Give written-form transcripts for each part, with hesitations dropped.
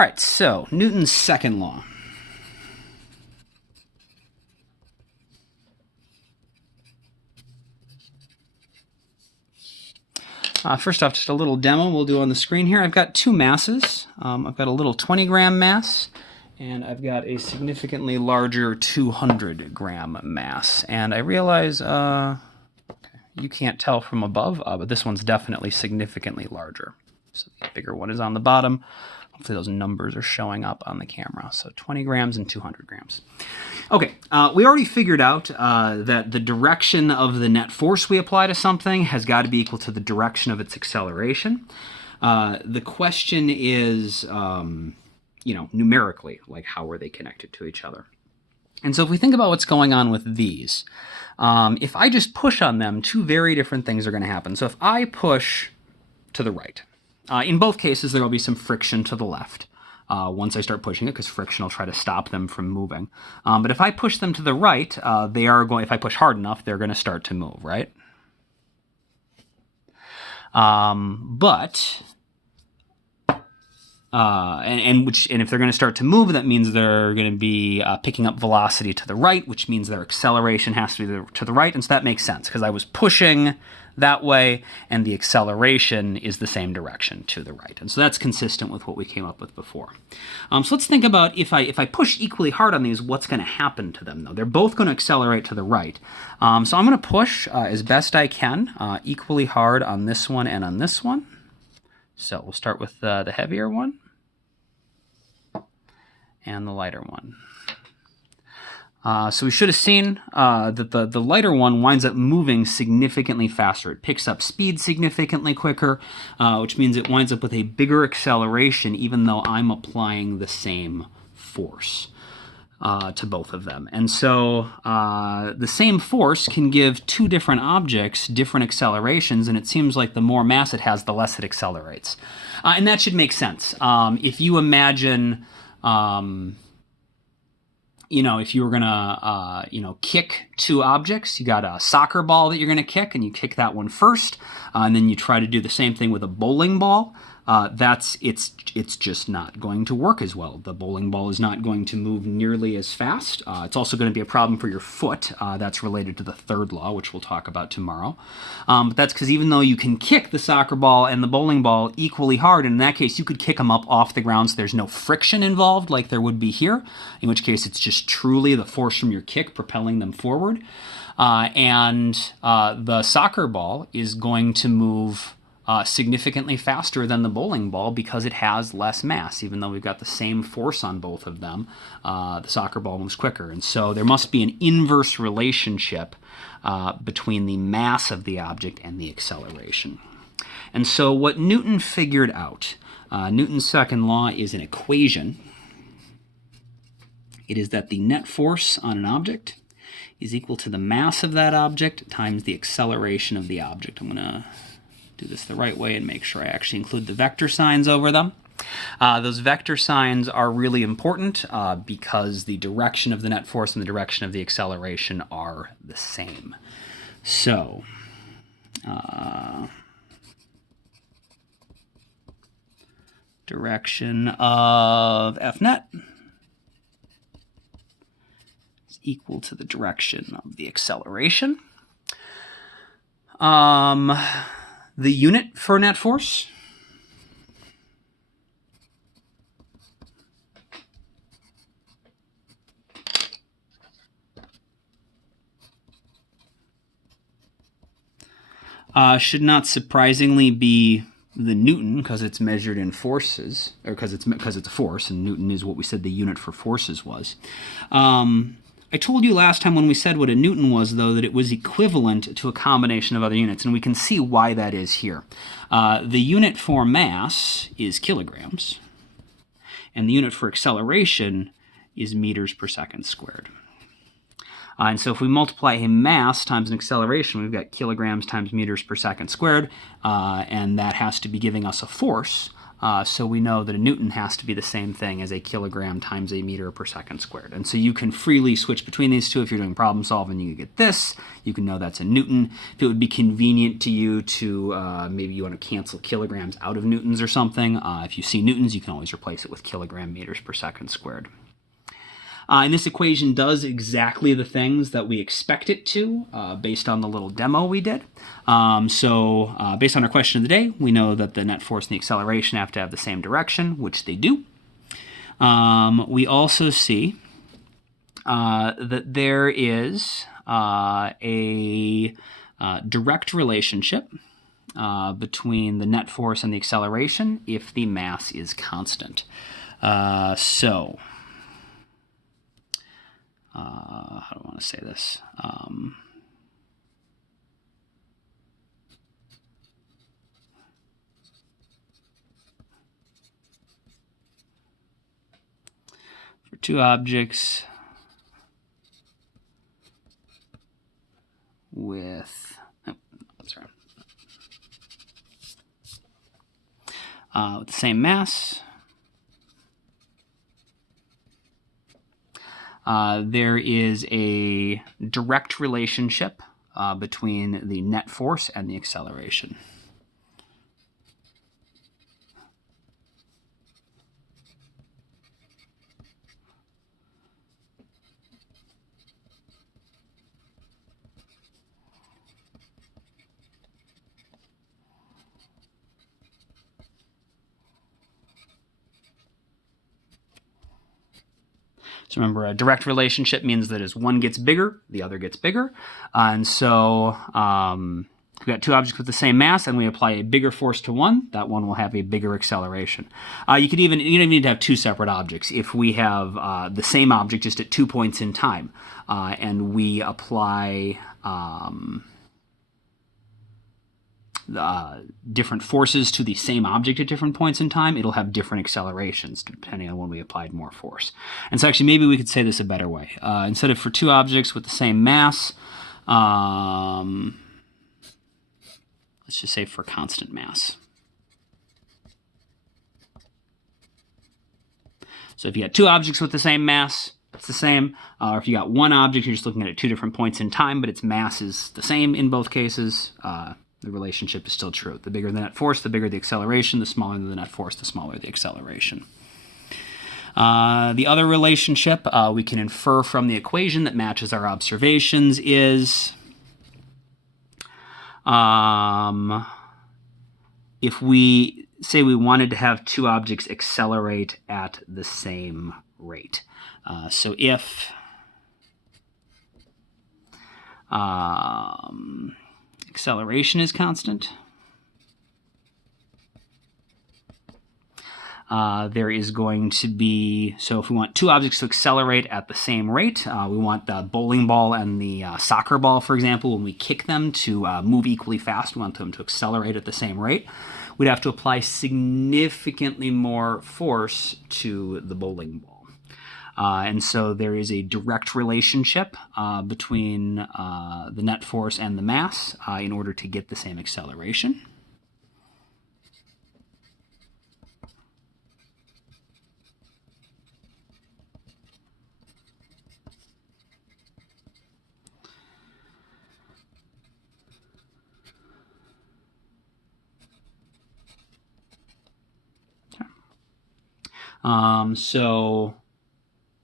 All right, so Newton's second law. First off, just a little demo we'll do on the screen here. I've got two masses. I've got a little 20-gram mass, and I've got a significantly larger 200-gram mass. And I realize you can't tell from above, but this one's definitely significantly larger. So the bigger one is on the bottom. Hopefully those numbers are showing up on the camera. So 20 grams and 200 grams. Okay, we already figured out that the direction of the net force we apply to something has got to be equal to the direction of its acceleration. The question is, numerically, like how are they connected to each other? And so if we think about what's going on with these, if I just push on them, two very different things are going to happen. So if I push to the right, in both cases, there will be some friction to the left once I start pushing it, because friction will try to stop them from moving. But if I push them to the right, if I push hard enough, they're going to start to move, right? And if they're going to start to move, that means they're going to be picking up velocity to the right, which means their acceleration has to be to the right. And so that makes sense, because I was pushing that way, and the acceleration is the same direction to the right. And so that's consistent with what we came up with before. So let's think about if I push equally hard on these, what's going to happen to them, though? They're both going to accelerate to the right. So I'm going to push as best I can equally hard on this one and on this one. So we'll start with the heavier one and the lighter one. So we should have seen that the lighter one winds up moving significantly faster. It picks up speed significantly quicker, which means it winds up with a bigger acceleration, even though I'm applying the same force to both of them. And so the same force can give two different objects different accelerations, and it seems like the more mass it has, the less it accelerates. And that should make sense. If you imagine... if you were going to, kick two objects, you got a soccer ball that you're going to kick, and you kick that one first, and then you try to do the same thing with a bowling ball. It's just not going to work as well. The bowling ball is not going to move nearly as fast. It's also going to be a problem for your foot. That's related to the third law, which we'll talk about tomorrow. But that's because even though you can kick the soccer ball and the bowling ball equally hard, and in that case you could kick them up off the ground so there's no friction involved like there would be here, in which case it's just truly the force from your kick propelling them forward. The soccer ball is going to move significantly faster than the bowling ball because it has less mass. Even though we've got the same force on both of them, the soccer ball moves quicker. And so there must be an inverse relationship between the mass of the object and the acceleration. And so what Newton figured out, Newton's second law is an equation. It is that the net force on an object is equal to the mass of that object times the acceleration of the object. I'm going to do this the right way and make sure I actually include the vector signs over them. Those vector signs are really important because the direction of the net force and the direction of the acceleration are the same. So, direction of F net is equal to the direction of the acceleration. The unit for net force should not surprisingly be the Newton, because it's measured in forces, or because it's a force, and Newton is what we said the unit for forces was. I told you last time when we said what a Newton was, though, that it was equivalent to a combination of other units, and we can see why that is here. The unit for mass is kilograms, and the unit for acceleration is meters per second squared. And so if we multiply a mass times an acceleration, we've got kilograms times meters per second squared, and that has to be giving us a force So we know that a Newton has to be the same thing as a kilogram times a meter per second squared. And so you can freely switch between these two. If you're doing problem solving, you get this. You can know that's a Newton. If it would be convenient to you to, maybe you want to cancel kilograms out of newtons or something, if you see newtons, you can always replace it with kilogram meters per second squared. And this equation does exactly the things that we expect it to based on the little demo we did. So based on our question of the day, we know that the net force and the acceleration have to have the same direction, which they do. We also see that there is a direct relationship between the net force and the acceleration if the mass is constant. How do I want to say this? For two objects with, with the same mass, there is a direct relationship between the net force and the acceleration. So remember, a direct relationship means that as one gets bigger, the other gets bigger. And so we've got two objects with the same mass, and we apply a bigger force to one. That one will have a bigger acceleration. You don't even need to have two separate objects. If we have the same object just at 2 points in time, and we apply different forces to the same object at different points in time, it'll have different accelerations depending on when we applied more force. And so actually maybe we could say this a better way. Instead of for two objects with the same mass, let's just say for constant mass. So if you got two objects with the same mass, it's the same. Or if you got one object, you're just looking at it at two different points in time, but its mass is the same in both cases. The relationship is still true. The bigger the net force, the bigger the acceleration. The smaller the net force, the smaller the acceleration. The other relationship we can infer from the equation that matches our observations is if we say we wanted to have two objects accelerate at the same rate. So if acceleration is constant, there is going to be, so if we want two objects to accelerate at the same rate, we want the bowling ball and the soccer ball, for example, when we kick them to move equally fast, we want them to accelerate at the same rate, we'd have to apply significantly more force to the bowling ball. And so there is a direct relationship between the net force and the mass in order to get the same acceleration.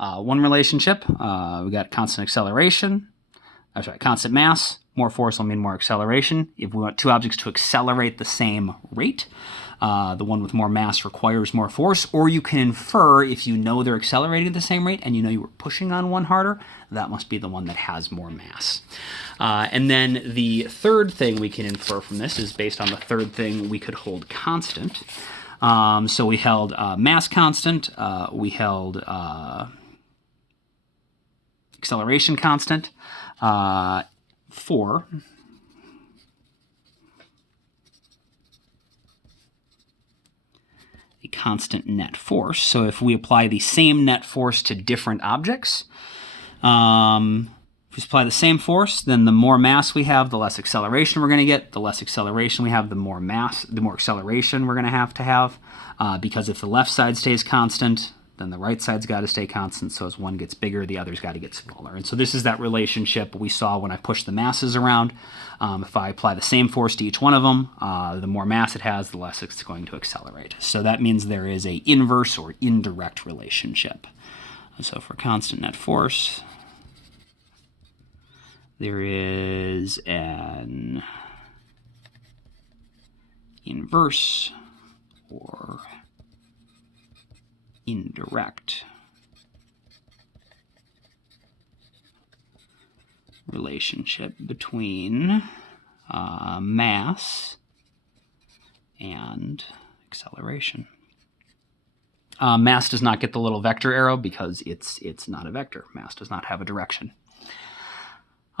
One relationship, we got constant acceleration, constant mass, more force will mean more acceleration. If we want two objects to accelerate the same rate, the one with more mass requires more force, or you can infer if you know they're accelerating at the same rate and you know you were pushing on one harder, that must be the one that has more mass. And then the third thing we can infer from this is based on the third thing we could hold constant. So we held mass constant, we held acceleration constant for a constant net force. So if we apply the same net force to different objects, for we apply the same force, then the more mass we have, the less acceleration we're going to get. The less acceleration we have, the more mass, the more acceleration we're going to have. Because if the left side stays constant, then the right side's got to stay constant. So as one gets bigger, the other's got to get smaller. And so this is that relationship we saw when I pushed the masses around. If I apply the same force to each one of them, the more mass it has, the less it's going to accelerate. So that means there is a inverse or indirect relationship. And so for constant net force, there is an inverse or indirect relationship between mass and acceleration. Mass does not get the little vector arrow because it's not a vector. Mass does not have a direction.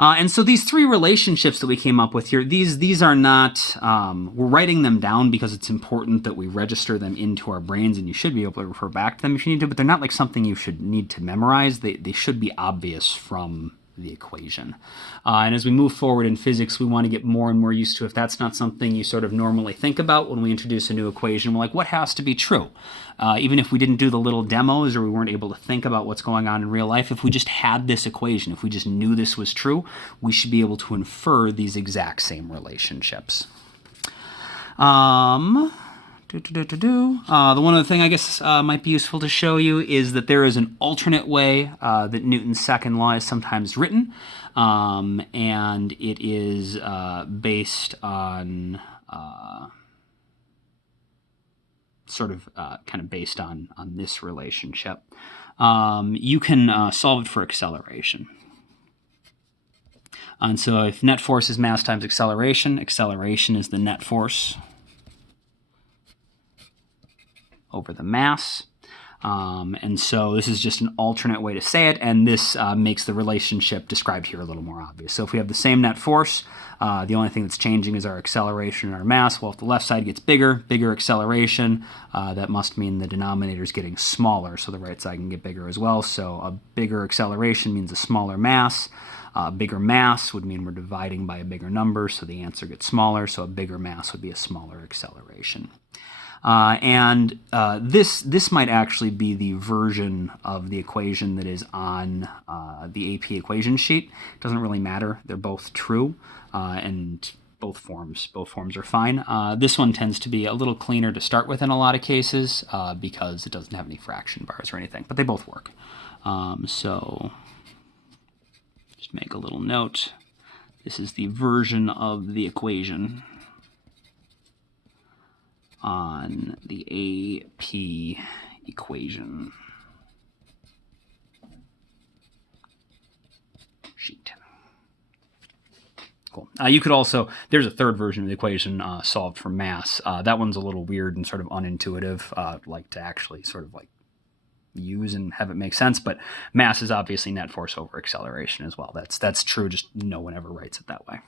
And so these three relationships that we came up with here, these are not, we're writing them down because it's important that we register them into our brains, and you should be able to refer back to them if you need to, but they're not like something you should need to memorize. They should be obvious from the equation. And as we move forward in physics, we want to get more and more used to, if that's not something you sort of normally think about when we introduce a new equation, we're like, what has to be true? Even if we didn't do the little demos or we weren't able to think about what's going on in real life, if we just had this equation, if we just knew this was true, we should be able to infer these exact same relationships. The one other thing I guess might be useful to show you is that there is an alternate way that Newton's second law is sometimes written, and it is based on kind of based on this relationship. You can solve it for acceleration. And so if net force is mass times acceleration, acceleration is the net force over the mass. And so this is just an alternate way to say it, and this makes the relationship described here a little more obvious. So if we have the same net force, the only thing that's changing is our acceleration and our mass. Well, if the left side gets bigger acceleration, that must mean the denominator is getting smaller, so the right side can get bigger as well. So a bigger acceleration means a smaller mass. A bigger mass would mean we're dividing by a bigger number, so the answer gets smaller, so a bigger mass would be a smaller acceleration. This might actually be the version of the equation that is on the AP equation sheet. It doesn't really matter. They're both true, and both forms are fine. This one tends to be a little cleaner to start with in a lot of cases because it doesn't have any fraction bars or anything, but they both work. So just make a little note. This is the version of the equation on the AP equation sheet. Cool. You could also, there's a third version of the equation solved for mass. That one's a little weird and sort of unintuitive, like to actually sort of like use and have it make sense, but mass is obviously net force over acceleration as well. That's true, just no one ever writes it that way.